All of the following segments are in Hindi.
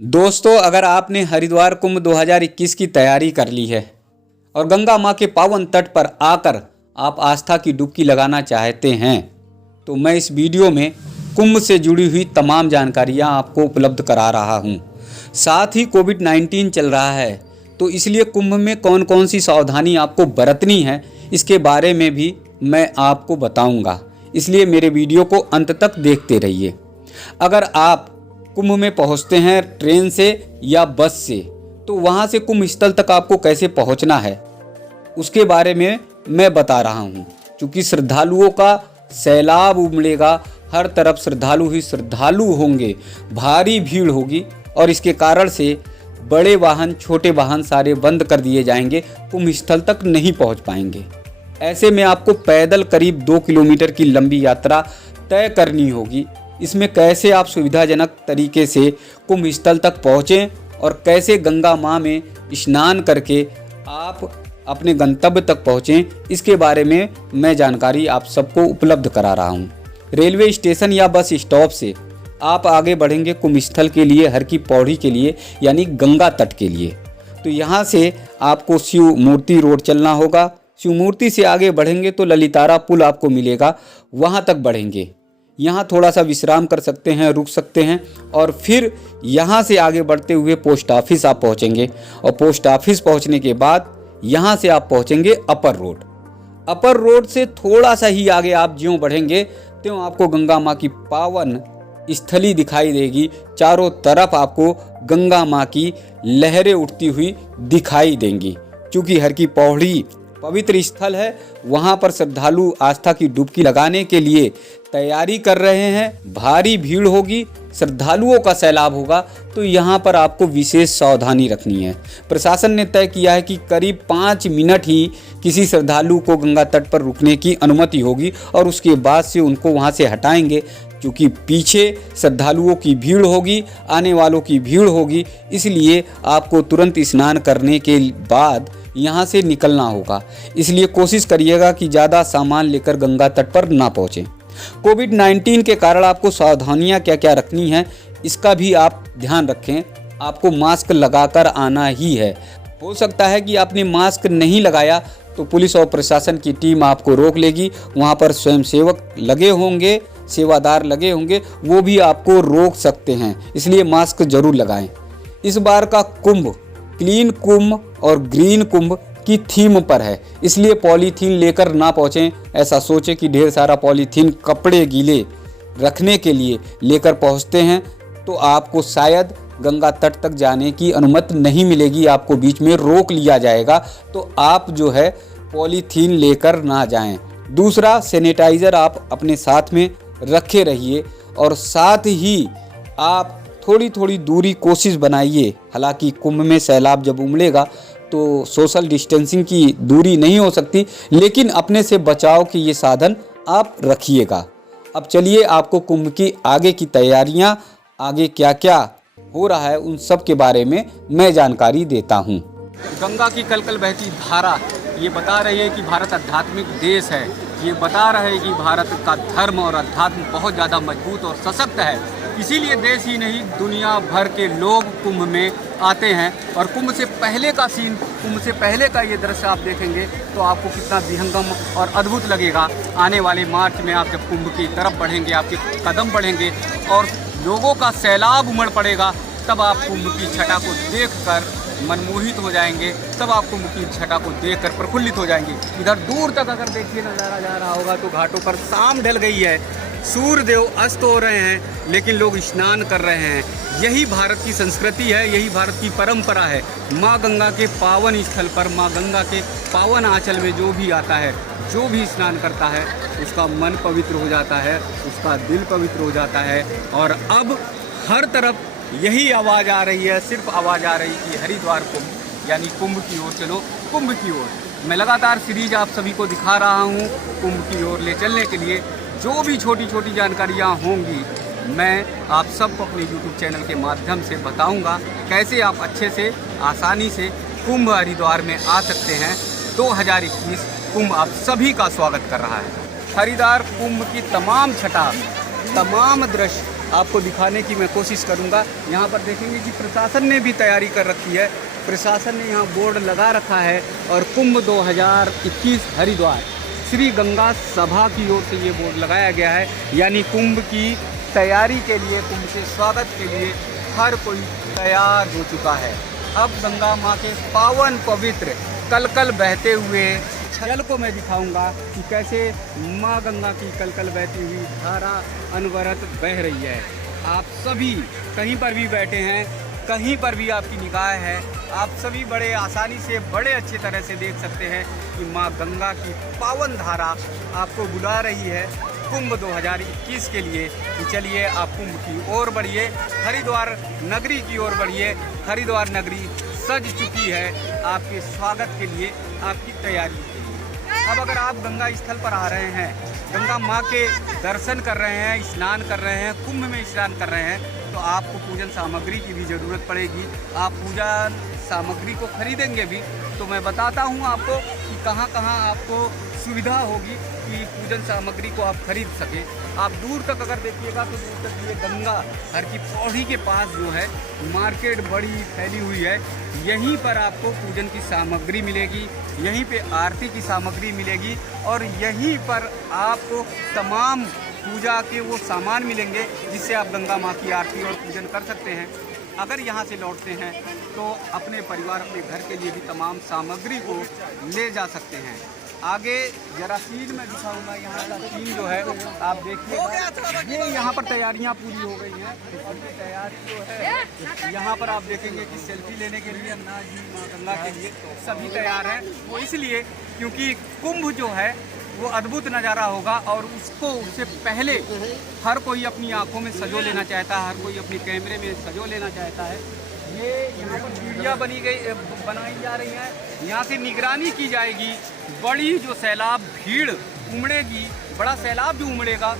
दोस्तों, अगर आपने हरिद्वार कुंभ 2021 की तैयारी कर ली है और गंगा माँ के पावन तट पर आकर आप आस्था की डुबकी लगाना चाहते हैं तो मैं इस वीडियो में कुंभ से जुड़ी हुई तमाम जानकारियाँ आपको उपलब्ध करा रहा हूँ। साथ ही कोविड-19 चल रहा है तो इसलिए कुंभ में कौन कौन सी सावधानी आपको बरतनी है इसके बारे में भी मैं आपको बताऊँगा, इसलिए मेरे वीडियो को अंत तक देखते रहिए। अगर आप कुंभ में पहुंचते हैं ट्रेन से या बस से तो वहां से कुंभ स्थल तक आपको कैसे पहुंचना है उसके बारे में मैं बता रहा हूं। क्योंकि श्रद्धालुओं का सैलाब उमड़ेगा, हर तरफ श्रद्धालु ही श्रद्धालु होंगे, भारी भीड़ होगी और इसके कारण से बड़े वाहन छोटे वाहन सारे बंद कर दिए जाएंगे, कुंभ स्थल तक नहीं पहुंच पाएंगे। ऐसे में आपको पैदल करीब 2 किलोमीटर की लंबी यात्रा तय करनी होगी। इसमें कैसे आप सुविधाजनक तरीके से कुंभ स्थल तक पहुँचें और कैसे गंगा माँ में स्नान करके आप अपने गंतव्य तक पहुँचें, इसके बारे में मैं जानकारी आप सबको उपलब्ध करा रहा हूँ। रेलवे स्टेशन या बस स्टॉप से आप आगे बढ़ेंगे कुंभ स्थल के लिए, हर की पौड़ी के लिए, यानी गंगा तट के लिए। तो यहाँ से आपको शिव मूर्ति रोड चलना होगा। शिव मूर्ति से आगे बढ़ेंगे तो ललितारा पुल आपको मिलेगा, वहाँ तक बढ़ेंगे। यहाँ थोड़ा सा विश्राम कर सकते हैं, रुक सकते हैं और फिर यहाँ से आगे बढ़ते हुए पोस्ट ऑफिस आप पहुँचेंगे और पोस्ट ऑफिस पहुँचने के बाद यहाँ से आप पहुँचेंगे अपर रोड। अपर रोड से थोड़ा सा ही आगे आप ज्यों बढ़ेंगे त्यों आपको गंगा माँ की पावन स्थली दिखाई देगी। चारों तरफ आपको गंगा माँ की लहरें उठती हुई दिखाई देंगी। क्योंकि हर की पौड़ी पवित्र स्थल है, वहाँ पर श्रद्धालु आस्था की डुबकी लगाने के लिए तैयारी कर रहे हैं। भारी भीड़ होगी, श्रद्धालुओं का सैलाब होगा, तो यहाँ पर आपको विशेष सावधानी रखनी है। प्रशासन ने तय किया है कि करीब 5 मिनट ही किसी श्रद्धालु को गंगा तट पर रुकने की अनुमति होगी और उसके बाद से उनको वहाँ से हटाएंगे। क्योंकि पीछे श्रद्धालुओं की भीड़ होगी, आने वालों की भीड़ होगी, इसलिए आपको तुरंत स्नान करने के बाद यहाँ से निकलना होगा। इसलिए कोशिश करिएगा कि ज़्यादा सामान लेकर गंगा तट पर ना पहुँचें। कोविड-19 के कारण आपको सावधानियाँ क्या क्या रखनी है इसका भी आप ध्यान रखें। आपको मास्क लगाकर आना ही है। हो सकता है कि आपने मास्क नहीं लगाया तो पुलिस और प्रशासन की टीम आपको रोक लेगी। वहाँ पर स्वयंसेवक लगे होंगे, सेवादार लगे होंगे, वो भी आपको रोक सकते हैं, इसलिए मास्क जरूर लगाएं। इस बार का कुंभ क्लीन कुंभ और ग्रीन कुंभ की थीम पर है, इसलिए पॉलीथीन लेकर ना पहुँचें। ऐसा सोचें कि ढेर सारा पॉलीथीन कपड़े गीले रखने के लिए लेकर पहुँचते हैं तो आपको शायद गंगा तट तक जाने की अनुमति नहीं मिलेगी, आपको बीच में रोक लिया जाएगा। तो आप जो है पॉलीथीन लेकर ना जाएं। दूसरा, सैनिटाइज़र आप अपने साथ में रखे रहिए और साथ ही आप थोड़ी थोड़ी दूरी कोशिश बनाइए। हालांकि कुंभ में सैलाब जब उमड़ेगा तो सोशल डिस्टेंसिंग की दूरी नहीं हो सकती, लेकिन अपने से बचाव के ये साधन आप रखिएगा। अब चलिए आपको कुंभ की आगे की तैयारियां, आगे क्या क्या हो रहा है उन सब के बारे में मैं जानकारी देता हूं। गंगा की कलकल बहती धारा ये बता रही है कि भारत आध्यात्मिक देश है। ये बता रहा है कि भारत का धर्म और अध्यात्म बहुत ज़्यादा मजबूत और सशक्त है। इसीलिए देश ही नहीं दुनिया भर के लोग कुंभ में आते हैं। और कुंभ से पहले का सीन, कुंभ से पहले का ये दृश्य आप देखेंगे तो आपको कितना विहंगम और अद्भुत लगेगा। आने वाले मार्च में आप जब कुंभ की तरफ बढ़ेंगे, आपके कदम बढ़ेंगे और लोगों का सैलाब उमड़ पड़ेगा, तब आप कुंभ की छटा को देखकर मनमोहित हो जाएंगे। तब आप कुंभ की छटा को देखकर प्रफुल्लित हो जाएंगे। इधर दूर तक अगर देखिए नज़ारा जा रहा होगा तो घाटों पर शाम ढल गई है, सूर्य देव अस्त हो रहे हैं, लेकिन लोग स्नान कर रहे हैं। यही भारत की संस्कृति है, यही भारत की परंपरा है। माँ गंगा के पावन स्थल पर, माँ गंगा के पावन आंचल में जो भी आता है, जो भी स्नान करता है, उसका मन पवित्र हो जाता है, उसका दिल पवित्र हो जाता है। और अब हर तरफ यही आवाज़ आ रही है, सिर्फ आवाज़ आ रही कि हरिद्वार कुंभ यानी कुंभ की ओर चलो, कुंभ की ओर। मैं लगातार सीरीज आप सभी को दिखा रहा हूँ कुंभ की ओर ले चलने के लिए। जो भी छोटी छोटी जानकारियाँ होंगी मैं आप सबको अपने YouTube चैनल के माध्यम से बताऊँगा कैसे आप अच्छे से आसानी से कुंभ हरिद्वार में आ सकते हैं। 2021 कुंभ आप सभी का स्वागत कर रहा है। हरिद्वार कुंभ की तमाम छटा, तमाम दृश्य आपको दिखाने की मैं कोशिश करूँगा। यहाँ पर देखेंगे कि प्रशासन ने भी तैयारी कर रखी है। प्रशासन ने यहाँ बोर्ड लगा रखा है और कुंभ 2021 हरिद्वार श्री गंगा सभा की ओर से ये बोर्ड लगाया गया है। यानी कुंभ की तैयारी के लिए, कुंभ के स्वागत के लिए हर कोई तैयार हो चुका है। अब गंगा माँ के पावन पवित्र कल कल बहते हुए जल को मैं दिखाऊंगा कि कैसे माँ गंगा की कल कल बहती हुई धारा अनवरत बह रही है। आप सभी कहीं पर भी बैठे हैं, कहीं पर भी आपकी निगाह है, आप सभी बड़े आसानी से, बड़े अच्छे तरह से देख सकते हैं कि माँ गंगा की पावन धारा आपको बुला रही है कुंभ 2021 के लिए। तो चलिए आप कुंभ की ओर बढ़िए, हरिद्वार नगरी की ओर बढ़िए। हरिद्वार नगरी सज चुकी है आपके स्वागत के लिए, आपकी तैयारी के लिए। अब अगर आप गंगा स्थल पर आ रहे हैं, गंगा माँ के दर्शन कर रहे हैं, स्नान कर रहे हैं, कुंभ में स्नान कर रहे हैं, तो आपको पूजन सामग्री की भी ज़रूरत पड़ेगी। आप पूजा सामग्री को खरीदेंगे भी, तो मैं बताता हूँ आपको कि कहाँ कहाँ आपको सुविधा होगी कि पूजन सामग्री को आप खरीद सकें। आप दूर तक अगर देखिएगा तो दूर तक ये गंगा हर की पौड़ी के पास जो है मार्केट बड़ी फैली हुई है। यहीं पर आपको पूजन की सामग्री मिलेगी, यहीं पे आरती की सामग्री मिलेगी और यहीं पर आपको तमाम पूजा के वो सामान मिलेंगे जिससे आप गंगा माँ की आरती और पूजन कर सकते हैं। अगर यहाँ से लौटते हैं तो अपने परिवार, अपने घर के लिए भी तमाम सामग्री को ले जा सकते हैं। आगे जरा सीन में दिखाऊंगा, यहाँ का सीन जो है आप देखिए। ये यहाँ पर तैयारियाँ पूरी हो गई हैं। ये तैयारी जो है यहाँ पर आप देखेंगे कि सेल्फी लेने के लिए, अन्ना जी माँ गंगा के लिए सभी तैयार हैं। वो इसलिए क्योंकि कुंभ जो है वो अद्भुत नज़ारा होगा और उससे पहले हर कोई अपनी आंखों में सजो लेना चाहता है, हर कोई अपने कैमरे में सजो लेना चाहता है। ये यहाँ पर वीडियो बनाई जा रही हैं, यहाँ से निगरानी की जाएगी। बड़ी जो सैलाब भीड़ उमड़ेगी, बड़ा सैलाब भी उमड़ेगा,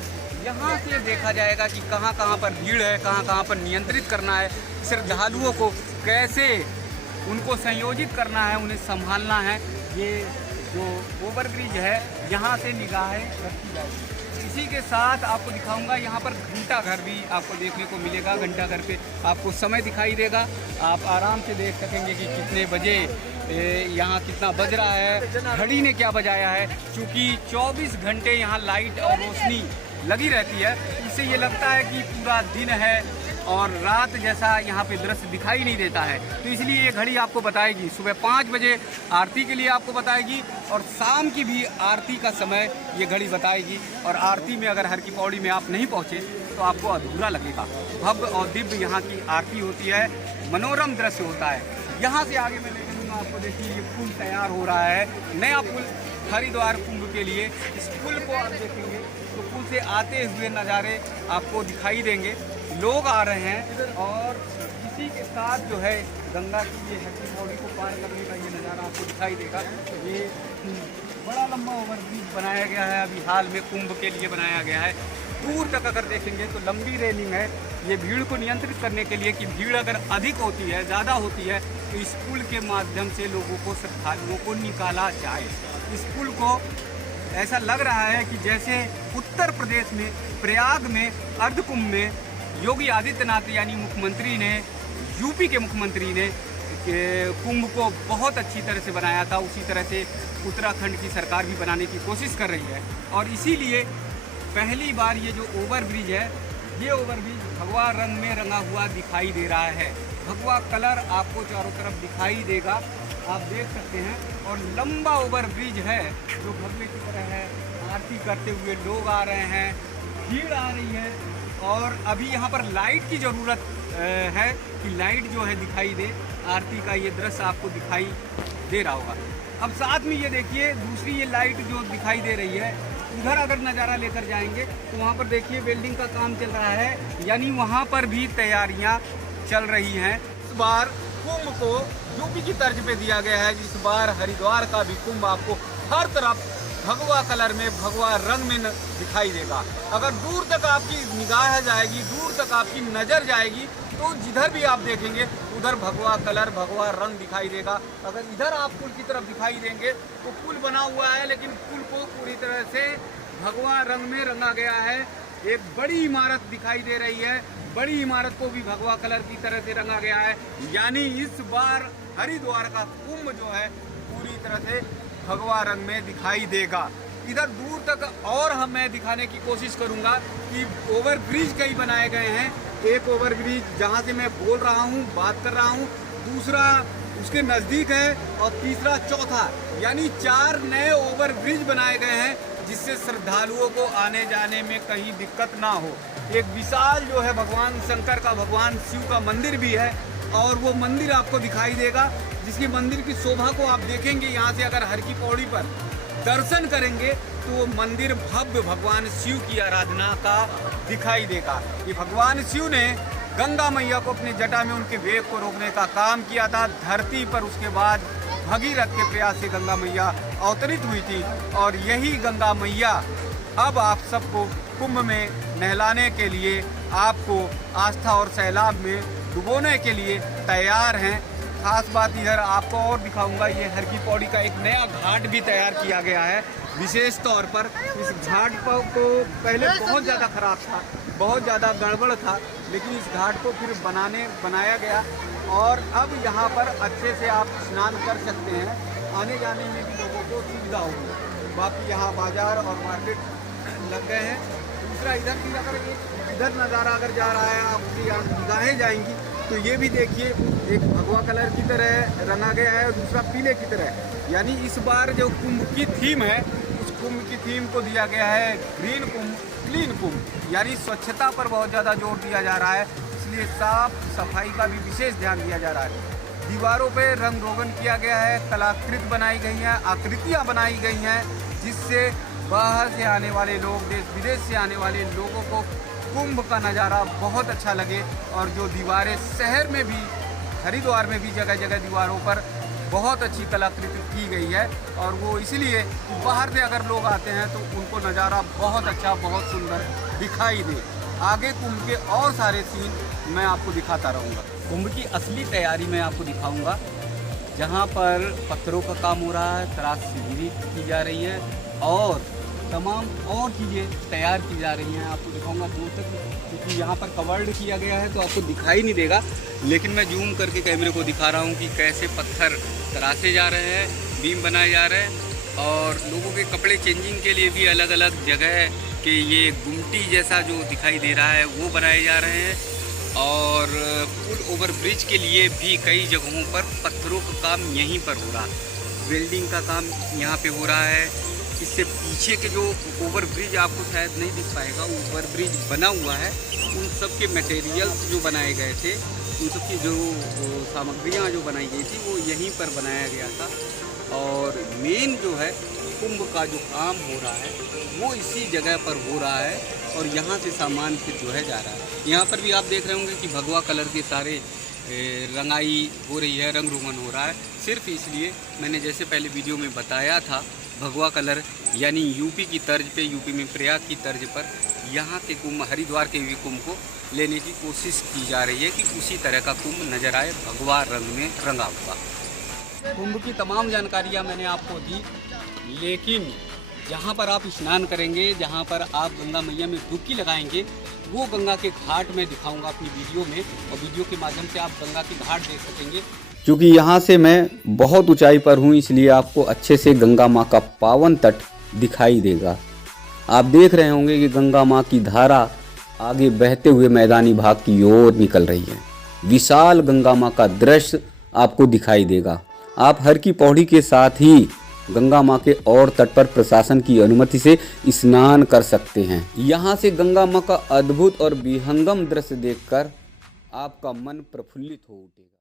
यहाँ से देखा जाएगा कि कहाँ कहाँ पर भीड़ है, कहाँ कहाँ पर नियंत्रित करना है, श्रद्धालुओं को कैसे उनको संयोजित करना है, उन्हें संभालना है। ये जो ओवरब्रिज है यहाँ से निगाहें रखी जाएगी। इसी के साथ आपको दिखाऊंगा यहाँ पर घंटा घर भी आपको देखने को मिलेगा। घंटा घर पे आपको समय दिखाई देगा, आप आराम से देख सकेंगे कि कितने बजे यहाँ कितना बज रहा है, घड़ी ने क्या बजाया है। क्योंकि 24 घंटे यहाँ लाइट और रोशनी लगी रहती है, इससे ये लगता है कि पूरा दिन है और रात जैसा यहाँ पे दृश्य दिखाई नहीं देता है। तो इसलिए ये घड़ी आपको बताएगी, सुबह 5 बजे आरती के लिए आपको बताएगी और शाम की भी आरती का समय ये घड़ी बताएगी। और आरती में अगर हर की पौड़ी में आप नहीं पहुँचे तो आपको अधूरा लगेगा। भव्य और दिव्य यहाँ की आरती होती है, मनोरम दृश्य होता है। यहाँ से आगे मैं ले चलूँगा आपको। देखिए ये पुल तैयार हो रहा है, नया पुल हरिद्वार कुंभ के लिए। इस पुल को आप देखेंगे तो पुल से आते हुए नज़ारे आपको दिखाई देंगे, लोग आ रहे हैं और इसी के साथ जो है गंगा की ये हर पौड़ी को पार करने का ये नज़ारा आपको दिखाई देगा। ये बड़ा लंबा ओवरब्रिज बनाया गया है, अभी हाल में कुंभ के लिए बनाया गया है। दूर तक अगर देखेंगे तो लंबी रेलिंग है, ये भीड़ को नियंत्रित करने के लिए कि भीड़ अगर अधिक होती है, ज़्यादा होती है, तो इस पुल के माध्यम से लोगों को, श्रद्धालुओं को निकाला जाए। इस पुल को ऐसा लग रहा है कि जैसे उत्तर प्रदेश में प्रयाग में अर्धकुंभ में योगी आदित्यनाथ यानी मुख्यमंत्री ने, यूपी के मुख्यमंत्री ने कुंभ को बहुत अच्छी तरह से बनाया था, उसी तरह से उत्तराखंड की सरकार भी बनाने की कोशिश कर रही है। और इसीलिए पहली बार ये जो ओवरब्रिज है, ये ओवरब्रिज भगवा रंग में रंगा हुआ दिखाई दे रहा है। भगवा कलर आपको चारों तरफ दिखाई देगा, आप देख सकते हैं। और लंबा ओवरब्रिज है जो भगवे की तरह है। आरती करते हुए लोग आ रहे हैं, भीड़ आ रही है और अभी यहाँ पर लाइट की ज़रूरत है कि लाइट जो है दिखाई दे। आरती का ये दृश्य आपको दिखाई दे रहा होगा। अब साथ में ये देखिए दूसरी ये लाइट जो दिखाई दे रही है, उधर अगर नज़ारा लेकर जाएंगे तो वहाँ पर देखिए वेल्डिंग का काम चल रहा है, यानी वहाँ पर भी तैयारियाँ चल रही हैं। इस बार कुंभ को यूपी की तर्ज पे दिया गया है। इस बार हरिद्वार का भी कुंभ आपको हर तरफ भगवा कलर में, भगवा रंग में दिखाई देगा। अगर दूर तक आपकी निगाह जाएगी, दूर तक आपकी नज़र जाएगी, तो जिधर भी आप देखेंगे उधर भगवा कलर, भगवा रंग दिखाई देगा। अगर इधर आप पुल की तरफ दिखाई देंगे तो पुल बना हुआ है, लेकिन पुल को पूरी तरह से भगवा रंग में रंगा गया है। एक बड़ी इमारत दिखाई दे रही है। बड़ी इमारत को भी भगवा कलर की तरह से रंगा गया है, यानी इस बार हरिद्वार का कुंभ जो है पूरी तरह से भगवा रंग में दिखाई देगा। इधर दूर तक और मैं दिखाने की कोशिश करूंगा कि ओवरब्रिज कई बनाए गए हैं। एक ओवरब्रिज जहां से मैं बोल रहा हूं, बात कर रहा हूं, दूसरा उसके नज़दीक है और तीसरा चौथा, यानी 4 नए ओवरब्रिज बनाए गए हैं जिससे श्रद्धालुओं को आने जाने में कहीं दिक्कत ना हो। एक विशाल जो है भगवान शंकर का, भगवान शिव का मंदिर भी है और वो मंदिर आपको दिखाई देगा, जिसकी मंदिर की शोभा को आप देखेंगे यहाँ से अगर हर की पौड़ी पर दर्शन करेंगे तो वो मंदिर भव्य भगवान शिव की आराधना का दिखाई देगा। ये भगवान शिव ने गंगा मैया को अपनी जटा में उनके वेग को रोकने का काम किया था धरती पर। उसके बाद भगीरथ के प्रयास से गंगा मैया अवतरित हुई थी और यही गंगा मैया अब आप सबको कुंभ में नहलाने के लिए, आपको आस्था और सैलाब में डुबोने के लिए तैयार हैं। खास बात इधर आपको और दिखाऊंगा, ये हर की पौड़ी का एक नया घाट भी तैयार किया गया है। विशेष तौर पर इस घाट को पहले बहुत ज़्यादा खराब था, बहुत ज़्यादा गड़बड़ था, लेकिन इस घाट को फिर बनाया गया और अब यहाँ पर अच्छे से आप स्नान कर सकते हैं। आने जाने में भी लोगों को सुविधा होगी। बाकी यहाँ बाजार और मार्केट लग गए हैं। दूसरा इधर की अगर इधर नज़ारा अगर जा रहा है, आपकी निगाहें जाएंगी तो ये भी देखिए, एक भगवा कलर की तरह रंगा गया है और दूसरा पीले की तरह। यानी इस बार जो कुंभ की थीम है, उस कुंभ की थीम को दिया गया है ग्रीन कुंभ, क्लीन कुंभ, यानी स्वच्छता पर बहुत ज़्यादा जोर दिया जा रहा है। इसलिए साफ सफाई का भी विशेष ध्यान दिया जा रहा है। दीवारों पे रंग रोगन किया गया है, कलाकृत बनाई गई हैं, आकृतियाँ बनाई गई हैं, जिससे बाहर से आने वाले लोग, देश विदेश से आने वाले लोगों को कुंभ का नज़ारा बहुत अच्छा लगे। और जो दीवारें शहर में भी, हरिद्वार में भी जगह जगह दीवारों पर बहुत अच्छी कलाकृति की गई है और वो इसलिए बाहर से अगर लोग आते हैं तो उनको नज़ारा बहुत अच्छा, बहुत सुंदर दिखाई दे। आगे कुंभ के और सारे सीन मैं आपको दिखाता रहूँगा। कुंभ की असली तैयारी मैं आपको दिखाऊँगा, जहाँ पर पत्थरों का काम हो रहा है, तराशगिरी की जा रही है और तमाम और चीज़ें तैयार की जा रही हैं। आपको दिखाऊंगा दूर तक, क्योंकि यहाँ पर कवर्ड किया गया है तो आपको दिखाई नहीं देगा, लेकिन मैं जूम करके कैमरे को दिखा रहा हूँ कि कैसे पत्थर तराशे जा रहे हैं, बीम बनाए जा रहे हैं और लोगों के कपड़े चेंजिंग के लिए भी अलग अलग जगह के ये गुमटी जैसा जो दिखाई दे रहा है वो बनाए जा रहे हैं। और पुल ओवर ब्रिज के लिए भी कई जगहों पर पत्थरों का काम यहीं पर हो रहा है, वेल्डिंग का काम यहाँ पे हो रहा है। इससे पीछे के जो ओवर ब्रिज आपको शायद नहीं दिख पाएगा, ओवर ब्रिज बना हुआ है, उन सब के मटेरियल्स जो बनाए गए थे, उन सब की जो सामग्रियाँ जो बनाई गई थी वो यहीं पर बनाया गया था। और मेन जो है कुंभ का जो काम हो रहा है वो इसी जगह पर हो रहा है और यहाँ से सामान फिर जो है जा रहा है। यहाँ पर भी आप देख रहे होंगे कि भगवा कलर के सारे रंगाई हो रही है, रंग रोगन हो रहा है। सिर्फ इसलिए मैंने जैसे पहले वीडियो में बताया था, भगवा कलर यानी यूपी की तर्ज पे, यूपी में प्रयाग की तर्ज पर यहाँ के कुंभ, हरिद्वार के भी कुंभ को लेने की कोशिश की जा रही है कि उसी तरह का कुंभ नज़र आए, भगवा रंग में रंगा हुआ। कुंभ की तमाम जानकारियाँ मैंने आपको दी, लेकिन जहाँ पर आप स्नान करेंगे, जहाँ पर आप गंगा मैया में डुबकी लगाएंगे, वो गंगा के घाट में दिखाऊंगा अपनी वीडियो में और वीडियो के माध्यम से आप गंगा के घाट देख सकेंगे। क्योंकि यहाँ से मैं बहुत ऊंचाई पर हूँ, इसलिए आपको अच्छे से गंगा माँ का पावन तट दिखाई देगा। आप देख रहे होंगे कि गंगा माँ की धारा आगे बहते हुए मैदानी भाग की ओर निकल रही है। विशाल गंगा माँ का दृश्य आपको दिखाई देगा। आप हर की पौड़ी के साथ ही गंगा माँ के और तट पर प्रशासन की अनुमति से स्नान कर सकते हैं। यहाँ से गंगा माँ का अद्भुत और विहंगम दृश्य देखकर आपका मन प्रफुल्लित हो उठेगा।